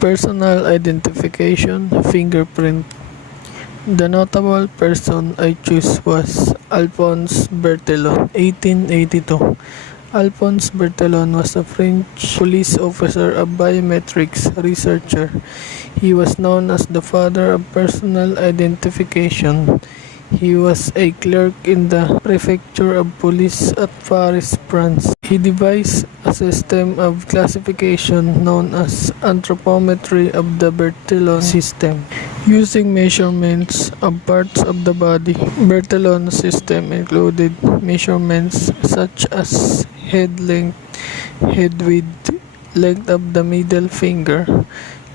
Personal identification, fingerprint. The notable person I choose was Alphonse Bertillon, 1882. Alphonse Bertillon was a French police officer, a biometrics researcher. He was known as the father of personal identification. He was a clerk in the prefecture of police at Paris, France. He devised a system of classification known as anthropometry of the Bertillon system, using measurements of parts of the body. Bertillon's system included measurements such as head length, head width, length of the middle finger,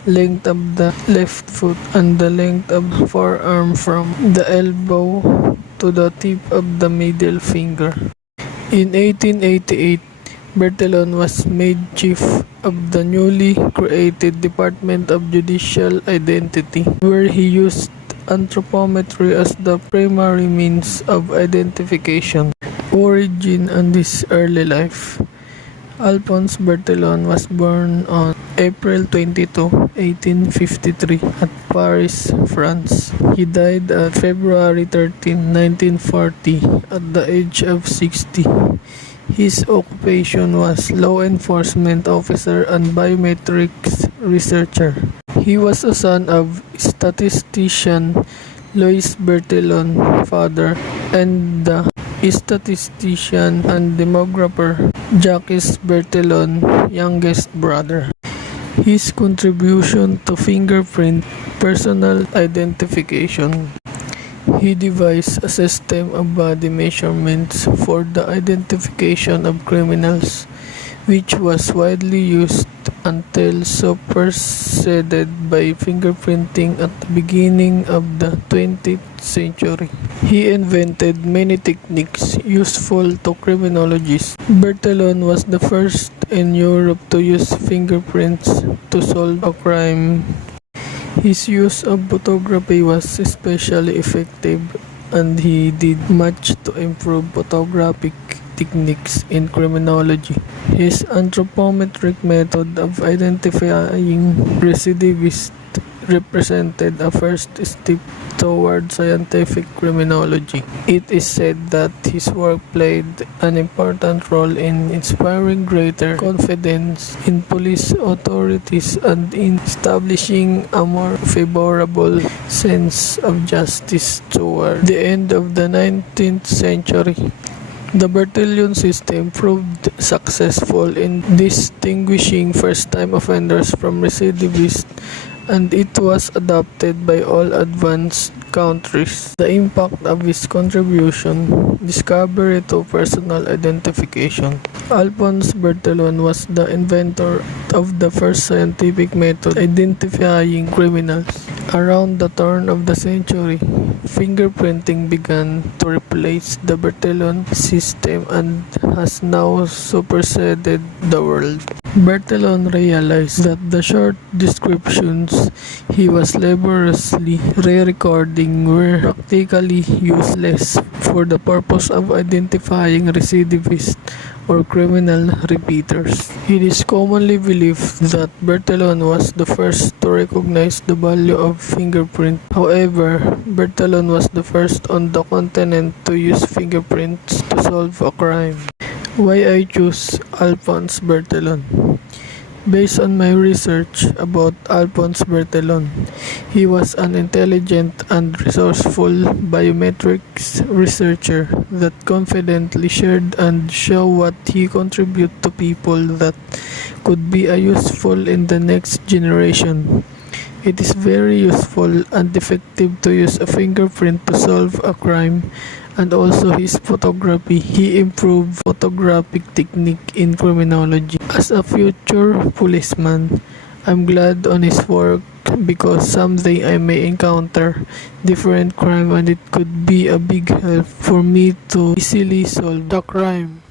length of the left foot, and the length of forearm from the elbow to the tip of the middle finger. In 1888, Bertillon was made chief of the newly created Department of Judicial Identity, where he used anthropometry as the primary means of identification. Origin and his early life. Alphonse Bertillon was born on April 22, 1853 at Paris, France. He died on February 13, 1940 at the age of 60. His occupation was law enforcement officer and biometrics researcher. He was a son of statistician Louis Bertillon, father, and the statistician and demographer Jacques Bertillon, youngest brother. His contribution to fingerprint personal identification. He devised a system of body measurements for the identification of criminals, which was widely used until superseded by fingerprinting at the beginning of the 20th century. He invented many techniques useful to criminologists. Bertillon was the first in Europe to use fingerprints to solve a crime. His use of photography was especially effective, and he did much to improve photographic techniques in criminology. His anthropometric method of identifying recidivists represented a first step toward scientific criminology. It is said that his work played an important role in inspiring greater confidence in police authorities and in establishing a more favorable sense of justice toward the end of the 19th century. The Bertillon system proved successful in distinguishing first-time offenders from recidivists, and it was adopted by all advanced countries. The impact of his contribution, discovery to personal identification. Alphonse Bertillon was the inventor of the first scientific method identifying criminals. Around the turn of the century, fingerprinting began to replace the Bertillon system and has now superseded the world. Bertillon realized that the short descriptions he was laboriously re-recording were practically useless for the purpose of identifying recidivists or criminal repeaters. It is commonly believed that Bertillon was the first to recognize the value of fingerprint. However, Bertillon was the first on the continent to use fingerprints to solve a crime. Why I choose Alphonse Bertillon? Based on my research about Alphonse Bertillon, he was an intelligent and resourceful biometrics researcher that confidently shared and showed what he contributed to people that could be useful in the next generation. It is very useful and effective to use a fingerprint to solve a crime, and also his photography. He improved photographic technique in criminology. As a future policeman, I'm glad on his work because someday I may encounter different crime and it could be a big help for me to easily solve the crime.